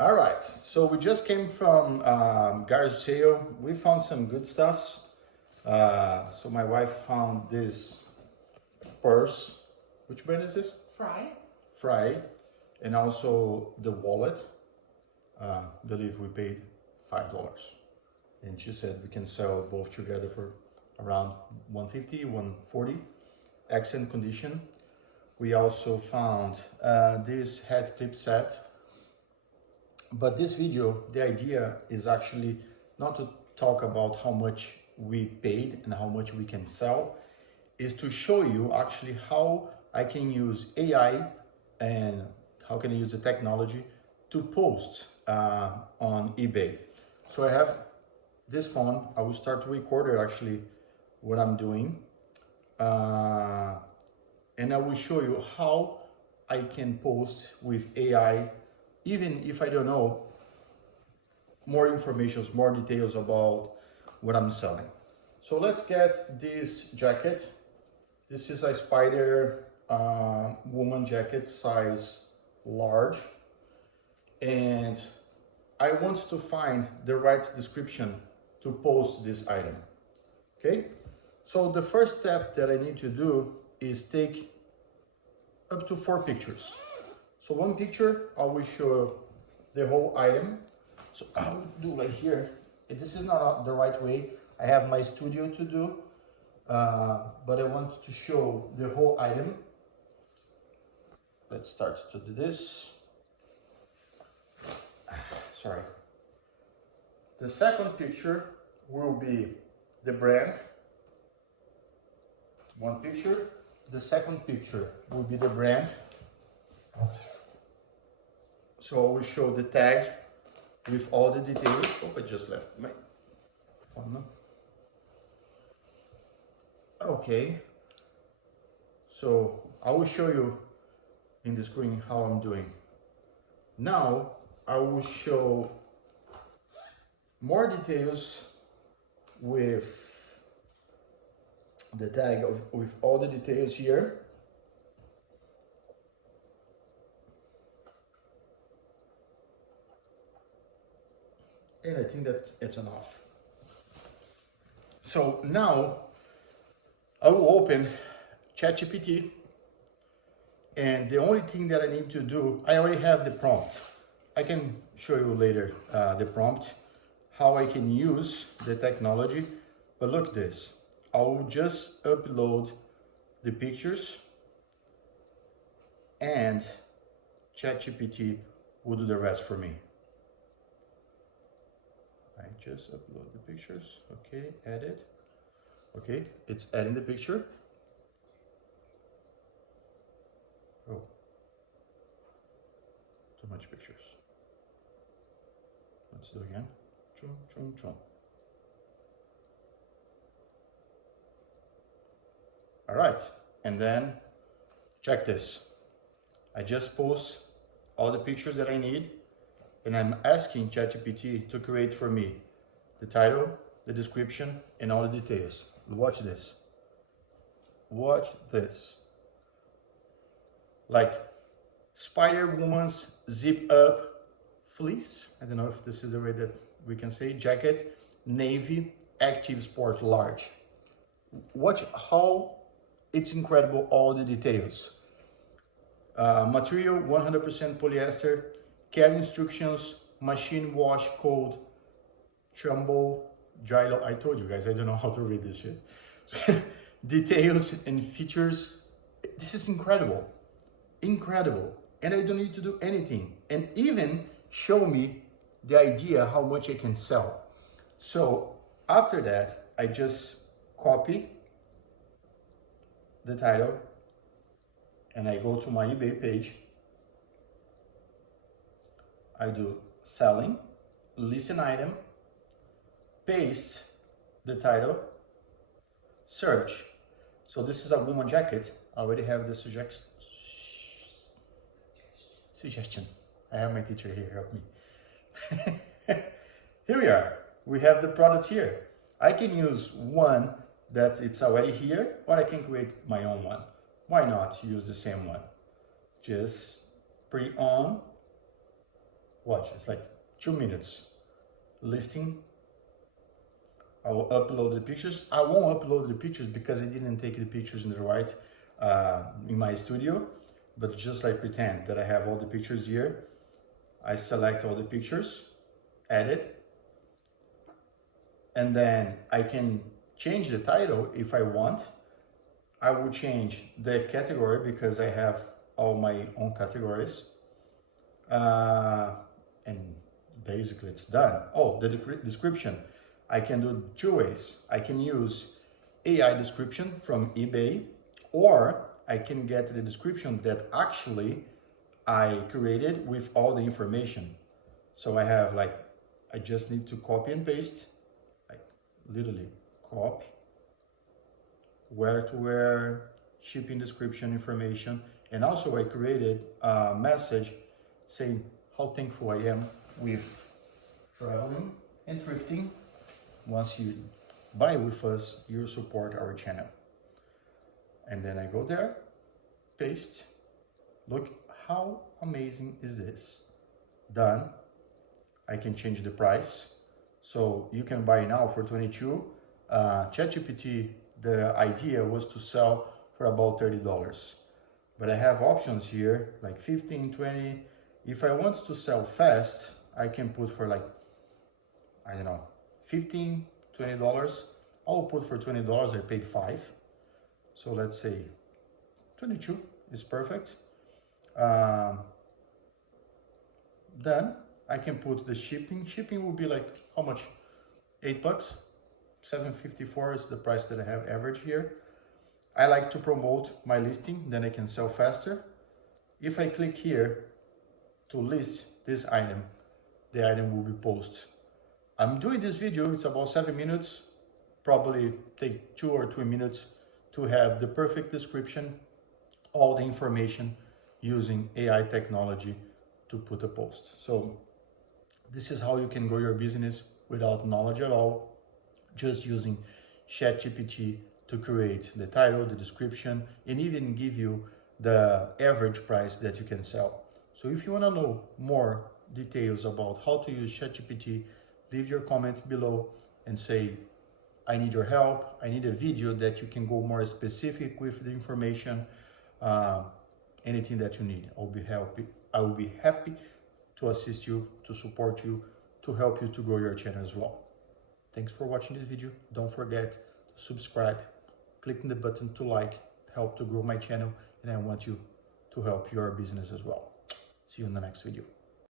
All right, so we just came from garage sale. We found some good stuffs. So my wife found this purse. Which brand is this? Fry. And also the wallet. Believe we paid $5. And she said we can sell both together for around 150, 140. Excellent condition. We also found this head clip set. But this video, the idea is actually not to talk about how much we paid and how much we can sell, is to show you actually how I can use AI and how can I use the technology to post on eBay. So I have this phone. I will start to record actually what I'm doing. And I will show you how I can post with AI, even if I don't know more information, more details about what I'm selling. So let's get this jacket. This is a Spider woman jacket, size large. And I want to find the right description to post this item, okay? So the first step that I need to do is take up to 4 pictures. So one picture, I will show the whole item. So I will do right here. This is not the right way. I have my studio to do, but I want to show the whole item. Let's start to do this. Sorry. The second picture will be the brand. One picture. The second picture will be the brand. So I will show the tag with all the details. Oh, I just left my phone. Okay. So I will show you in the screen how I'm doing. Now I will show more details with the tag with all the details here. And I think that it's enough. So now I will open ChatGPT, and the only thing that I need to do, I already have the prompt. I can show you later the prompt, how I can use the technology. But look this, I will just upload the pictures and ChatGPT will do the rest for me. I just upload the pictures. Okay, edit. Okay, it's adding the picture. Oh, too much pictures. Let's do again. Chum, chum, chum. All right, and then check this. I just post all the pictures that I need, and I'm asking ChatGPT to create for me the title, the description, and all the details. Watch this. Watch this. Like Spider Woman's zip up fleece. I don't know if this is the way that we can say jacket. Navy active sport large. Watch how it's incredible, all the details. Material 100% polyester. Care instructions, machine wash code, Trumbull, Gylo. I told you guys, I don't know how to read this shit. Details and features. This is incredible. Incredible. And I don't need to do anything. And even show me the idea how much I can sell. So after that, I just copy the title and I go to my eBay page. I do selling, list an item, paste the title, search. So this is a woman jacket. I already have the suggestion. I have my teacher here, help me. Here we are. We have the product here. I can use one that it's already here, or I can create my own one. Why not use the same one? Just pre-on watch, it's like 2 minutes. Listing, I will upload the pictures. I won't upload the pictures because I didn't take the pictures in the right in my studio, but just like pretend that I have all the pictures here. I select all the pictures, edit, and then I can change the title if I want. I will change the category because I have all my own categories. And basically it's done. Oh, the description. I can do two ways. I can use AI description from eBay, or I can get the description that actually I created with all the information. So I have like, I just need to copy and paste, like literally copy, where to wear, shipping description information. And also I created a message saying how thankful I am with traveling and thrifting. Once you buy with us, you support our channel. And then I go there, paste. Look how amazing is this. Done. I can change the price. So you can buy now for 22. ChatGPT, the idea was to sell for about $30. But I have options here like 15, 20. If I want to sell fast, I can put for like, I don't know, 15, $20. I'll put for $20, I paid 5. So let's say 22 is perfect. Then I can put the shipping. Shipping will be like, how much? $8, $7.54 is the price that I have average here. I like to promote my listing, then I can sell faster. If I click here to list this item, the item will be posted. I'm doing this video, it's about 7 minutes, probably take 2 or 3 minutes to have the perfect description, all the information using AI technology to put a post. So this is how you can grow your business without knowledge at all, just using ChatGPT to create the title, the description, and even give you the average price that you can sell. So if you want to know more details about how to use ChatGPT, leave your comment below and say, I need your help. I need a video that you can go more specific with the information, anything that you need. I will be happy to assist you, to support you, to help you to grow your channel as well. Thanks for watching this video. Don't forget to subscribe, clicking the button to like, help to grow my channel, and I want you to help your business as well. See you in the next video.